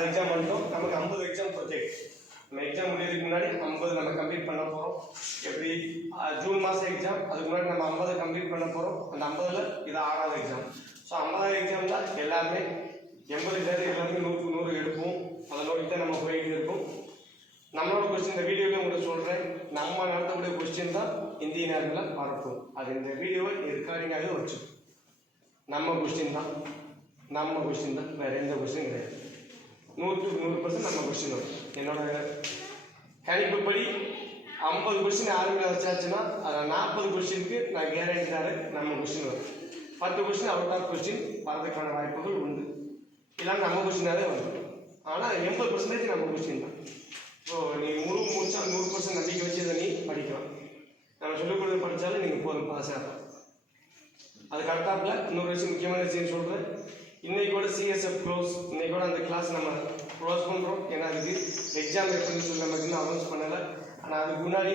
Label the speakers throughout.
Speaker 1: அறுபது எக்ஸாம் பண்ணிட்டோம். நமக்கு ஐம்பது எக்ஸாம் ப்ரொஜெக்ட் நம்ம எக்ஸாம் முடியறதுக்கு முன்னாடி ஐம்பது நம்ம கம்ப்ளீட் பண்ண போகிறோம் எப்படி ஜூன் மாதம் எக்ஸாம் அதுக்கு முன்னாடி நம்ம ஐம்பது கம்ப்ளீட் பண்ண போகிறோம் அந்த ஐம்பதுல இது ஆறாவது எக்ஸாம் ஸோ ஐம்பதாவது எக்ஸாம் தான் எல்லாருமே எண்பது பேர் எல்லாருமே நூறுக்கு நூறு எடுப்போம். அதை நோக்கி தான் நம்ம போயிட்டு இருக்கோம். நம்மளோட கொஸ்டின் இந்த வீடியோவில் உங்களுக்கு சொல்கிறேன் நம்ம நடத்தக்கூடிய கொஸ்டின் தான் இந்திய நேரத்தில் பார்ப்போம் அது இந்த வீடியோவை ரெக்கார்டிங்காகவே வச்சு நம்ம கொஸ்டின் தான். நம்ம கொஸ்டின் தான். வேறு எந்த கொஸ்டின் கிடையாது. நூற்றுக்கு நூறு பர்சன்ட் நம்ம கொஸ்டின் வரும். என்னோட கணிப்புப்படி ஐம்பது கொஸ்டின் ஆரம்பியில் வச்சாச்சுன்னா அதில் நாற்பது கொஸ்டினுக்கு நான் கேரண்டி தரேன் நம்ம கொஸ்டின் வரும். பத்து கொஸ்டின் அவுட் ஆஃப் கொஸ்டின் வரதுக்கான வாய்ப்புகள் உண்டு. இல்லைன்னா நம்ம கொஸ்டினாலே வரும். ஆனால் எண்பது பர்சன்டேஜ் நம்ம கொஸ்டின் தான். ஸோ நீங்கள் முழு முடிச்சா நூறு பர்சன்ட் நம்பிக்கை வச்சு இதை நீ படிக்கலாம். நம்ம சொல்லிக் கொடுத்து படித்தாலும் நீங்கள் போதும் பாஸ் ஆகலாம். அதுக்கு அடுத்தாப்பில் இன்னொரு விஷயம் முக்கியமான விஷயம் சொல்கிறேன் இன்னைக்கு கூட சிஎஸ்எஃப் க்ளோஸ் இன்னைக்கு கூட அந்த கிளாஸ் நம்ம க்ளோஸ் பண்ணுறோம் ஏன்னா அதுக்கு எக்ஸாம் எப்படின்னு சொல்லி நமக்கு இன்னும் அனௌன்ஸ் பண்ணலை. ஆனால் அதுக்கு முன்னாடி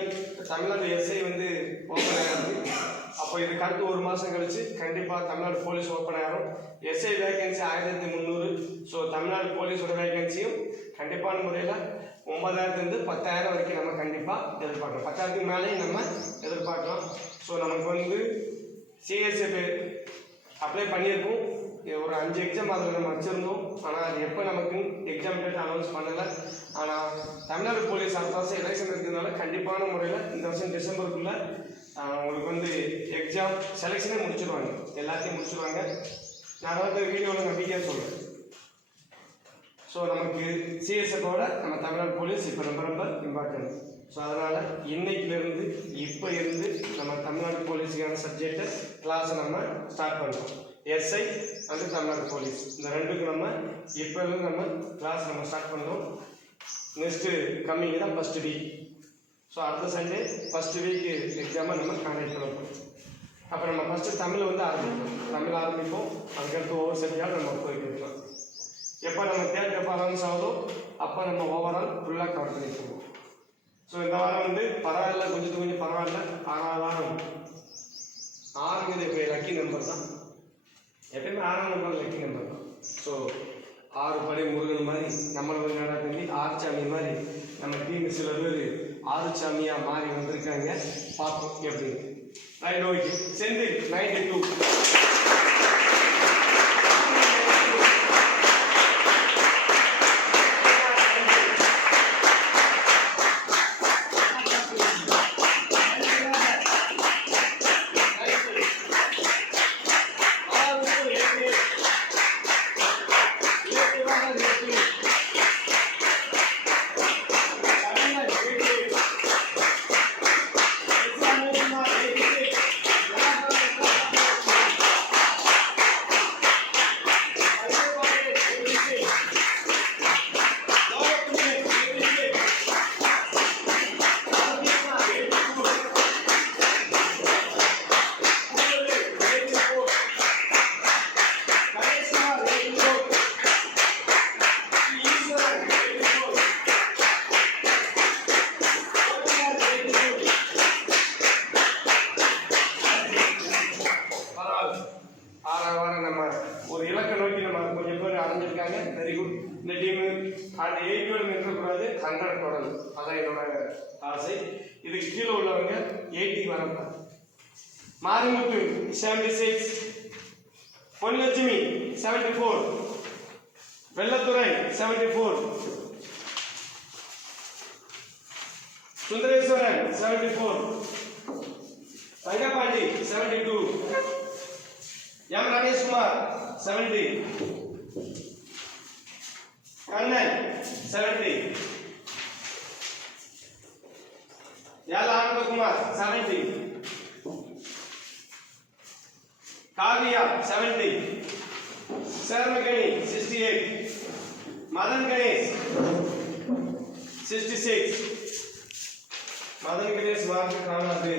Speaker 1: தமிழ்நாடு எஸ்ஐ வந்து ஓப்பன் ஆகிருக்கு அப்போ இதுக்கு அடுத்து ஒரு மாதம் கழிச்சு கண்டிப்பாக தமிழ்நாடு போலீஸ் ஓப்பன் ஆகிரும் எஸ்ஐ வேகன்சி ஆயிரத்தி முந்நூறு. ஸோ தமிழ்நாடு போலீஸோட வேகன்சியும் கண்டிப்பான முறையில் ஒன்பதாயிரத்துலேருந்து பத்தாயிரம் வரைக்கும் நம்ம கண்டிப்பாக எதிர்பார்க்கலாம் பத்தாயிரத்துக்கு மேலேயும் நம்ம எதிர்பார்க்கலாம். ஸோ நமக்கு வந்து சிஎஸ்எஃப் அப்ளை பண்ணியிருக்கோம். ஒரு அஞ்சு எக்ஸாம் அதில் நம்ம வச்சுருந்தோம். ஆனால் அது எப்போ நமக்கு எக்ஸாம் டேட் அனௌன்ஸ் பண்ணலை. ஆனால் தமிழ்நாடு போலீஸ் அடுத்த வருஷம் எலெக்ஷன் இருக்கிறதுனால கண்டிப்பான முறையில் இந்த வருஷம் டிசம்பருக்குள்ளே உங்களுக்கு வந்து எக்ஸாம் செலெக்ஷனே முடிச்சிருவாங்க. எல்லாத்தையும் முடிச்சிருவாங்க. நான் வந்து வீடியோவில் நம்பிக்கையாக சொல்கிறேன் ஸோ நமக்கு சிஎஸ்எஃபோட நம்ம தமிழ்நாடு போலீஸ் இப்போ ரொம்ப ரொம்ப இம்பார்ட்டன்ட் ஸோ அதனால் இன்னைக்கிலிருந்து இப்போ இருந்து நம்ம தமிழ்நாடு போலீஸுக்கான சப்ஜெக்டை கிளாஸை நம்ம ஸ்டார்ட் பண்ணுறோம் எஸ்ஐ அண்ட் தமிழ்நாடு போலீஸ். இந்த ரெண்டுக்கும் நம்ம இப்போ நம்ம கிளாஸ் நம்ம ஸ்டார்ட் பண்ணோம் நெக்ஸ்ட்டு கம்மிங் தான் ஃபஸ்ட்டு வீக் ஸோ அடுத்த சண்டே ஃபஸ்ட்டு வீக் எக்ஸாமாக நம்ம கண்டக்ட் பண்ண போகிறோம் அப்போ நம்ம ஃபஸ்ட்டு தமிழ் வந்து ஆரம்பிப்போம். தமிழ் ஆரம்பிப்போம். அதுக்கடுத்து ஒவ்வொரு சப்ஜெக்டாக நம்ம போய்க்கலாம் எப்போ நம்ம தேர்ட் எப்போ அனௌன்ஸ் ஆகுதோ அப்போ நம்ம ஓவரால் ஃபுல்லாக கவர் பண்ணிக்குவோம் ஸோ இந்த வாரம் வந்து பரவாயில்ல கொஞ்சம் கொஞ்சம் பரவாயில்ல. ஆறாவது வாரம் ஆறுங்கிறது இப்போ லக்கி நம்பர் தான். எப்பயுமே ஆறாம் நம்பர் லக்கி நம்பர் தான் ஸோ ஆறு படை முருகன் மாதிரி நம்மளை வந்து நடத்தி ஆறுச்சாமி மாதிரி நம்ம டீம் சில பேர் ஆறுச்சாமியாக மாறி வந்திருக்காங்க. பார்ப்போம் எப்படி. Right okay Senthil ninety two இந்த டீமு அந்த எயிட்டோட நின்றக்கூடாது ஹண்ட்ரட் தொடரும் அதான் என்னோட ஆசை. இதுக்கு கீழே உள்ளவங்க எயிட்டி வரப்ப Marimuthu seventy six Ponlakshmi seventy four Vellathurai seventy four Sundareswaran seventy four Thangapandi seventy two M. Rameshkumar seventy Kannan seventy L Anandakumar seventy Kaviya seventy Sermakani sixty eight Madhan Ganesh sixty six Madhan Ganesh வார்த்தை காணாது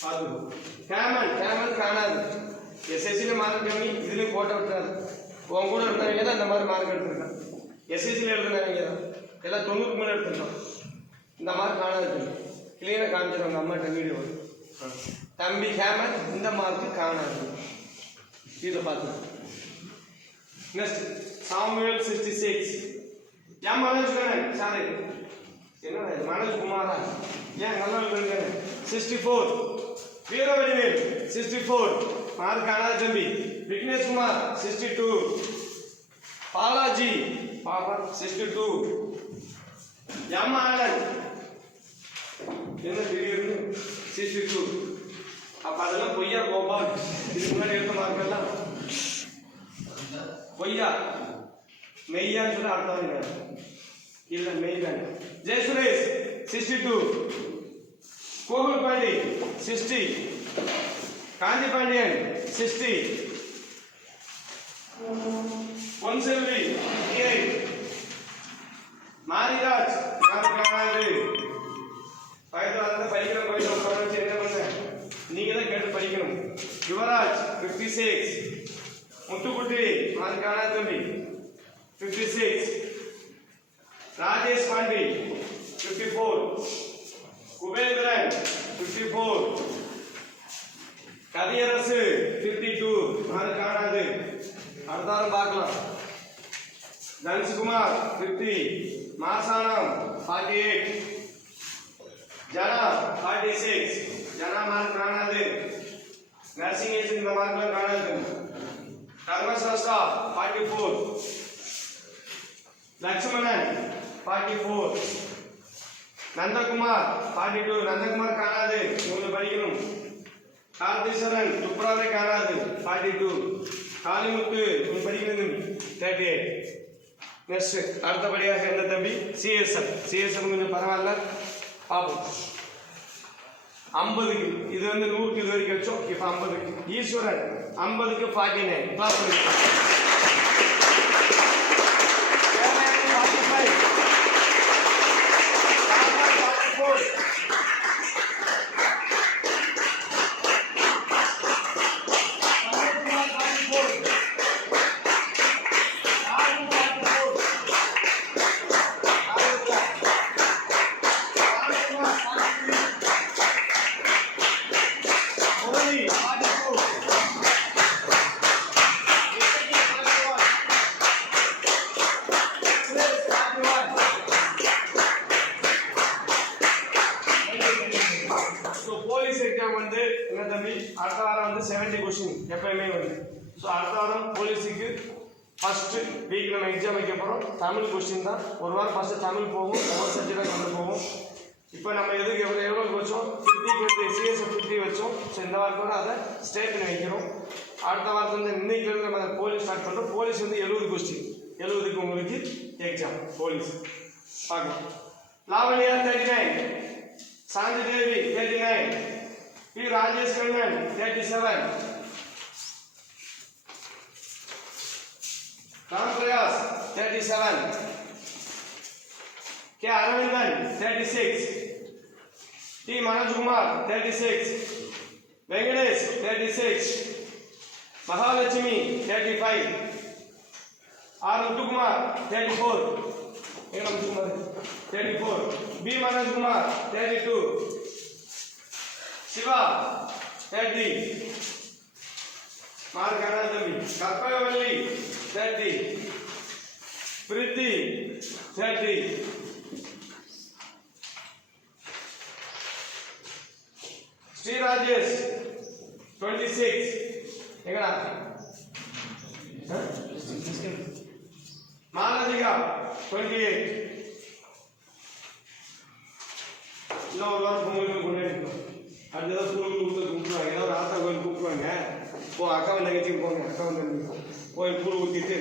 Speaker 1: பார்த்துக்கோ கேமன் கேமன் காணாது எஸ்எஸ்சியில் mark கம்மி இதுலேயும் போட்ட விட்டாரு உன் கூட இருந்தவங்க தான் இந்த மாதிரி மார்க் எடுத்திருக்கான் எஸ்எஸ்சியில் எழுதுனவங்க தான். எல்லாம் தொண்ணூறுக்கு மேலே எடுத்திருக்கான் இந்த மார்க் காணாது கிளியராக காமிச்சிருவாங்க அம்மாட்ட வீடியோ தம்பி ஹேமன் இந்த மார்க்கு காணாது இதை பார்த்து. நெக்ஸ்ட் சாமுவேல் சிக்ஸ்டி சிக்ஸ் ஏன் மனோஜ் கண்ணன் சாரி என்ன மனோஜ் குமாரா? ஏன் நல்லா இருக்கு sixty four Veeravadivel sixty four mark காணாது தம்பி. Vignesh Kumar sixty two Balaji Baba sixty two M Anand என்ன திடீர்னு சிக்ஸ்டி டூ அப்ப அதெல்லாம் பொய்யா கோபால் இதுக்கு முன்னாடி எடுத்த மார்க்கெல்லாம் பொய்யா மெய்யான்னு சொல்லி அர்த்தம் இல்ல மெய் தான் Jai Suresh sixty two Gokul Pandi sixty Gandhi Pandian sixty Pon Selvi 56. Muttukutti Mankanathumbi, 56. Rajesh Pandey, 54. Kubendran, 54. Kadiyarasu, 52. Mankanathi, Ardhan Bakla. Dhanush Kumar, 50. Masanam, 48. Jana, 46. Jana Mankanathi, fifty Masanam forty eight காணாது nursing age இந்த காணாது forty four Lakshmanan forty four Nandakumar forty two Nandakumar காணாது இவங்க படிக்கணும் கார்த்திசரன் துப்புராவே காணாது. Forty two Kalimuthu இவங்க படிக்கிறது thirty eight next அடுத்தபடியாக என்ன தம்பி சிஎஸ்எம் சிஎஸ்எம் கொஞ்சம் பரவாயில்ல. பார்ப்போம். ஐம்பதுக்கு. இது வந்து நூறுக்கு இது வரைக்கும் வச்சோம். இப்போ ஐம்பதுக்கு. ஈஸ்வரன் ஐம்பதுக்கு forty nine class so seventy question எப்பயுமே வந்து. ஸோ அடுத்த வாரம் போலீஸுக்கு ஃபர்ஸ்ட் வீக் நம்ம எக்ஸாம் வைக்க போகிறோம் தமிழ் கொஸ்டின் தான். ஒரு வாரம் ஃபஸ்ட்டு தமிழ் போகும். ஒவ்வொரு சப்ஜெக்டாக கொண்டு போவோம் இப்போ நம்ம எதுக்கு எவ்வளோ எவ்வளோ வச்சோம்? ஃபிஃப்டிக்கு வந்து சிஎஸ் ஃபிஃப்டி வச்சோம். ஸோ இந்த வாரத்தோட அதை ஸ்டே பண்ணி வைக்கிறோம். அடுத்த வாரத்தில் வந்து இன்னைக்கு இருந்து நம்ம போலீஸ் ஸ்டார்ட் பண்ணுறோம் போலீஸ் வந்து எழுபது கொஸ்டின் எழுபதுக்கு உங்களுக்கு எக்ஸாம் போலீஸ் பார்க்கலாம். Lavanya thirty nine Shanthi Devi thirty nine P Rajesh Kannan thirty seven Ram Prayas thirty seven K Aravindan thirty six T Manoj Kumar thirty six Venkatesh thirty six Mahalakshmi thirty five R Uthu Kumar thirty four thirty four B Manoj Kumar thirty two Shiva Reddy ಮಾರ್ಕಂಡಲವಿ Kalpavalli Reddy Preethi Reddy Shri Rajesh twenty six ఇక్కడ మానదిగా twenty eight లో work movie அடுத்ததான் ஸ்கூலுக்கு கொடுத்து கூப்பிடுவாங்க ஏதாவது ஒரு ஆத்தா கோயில் கூப்பிடுவாங்க போ அக்காவை நகைச்சிக்கு போங்க. அக்காவை வந்து போய் கூழ் ஊற்றிட்டு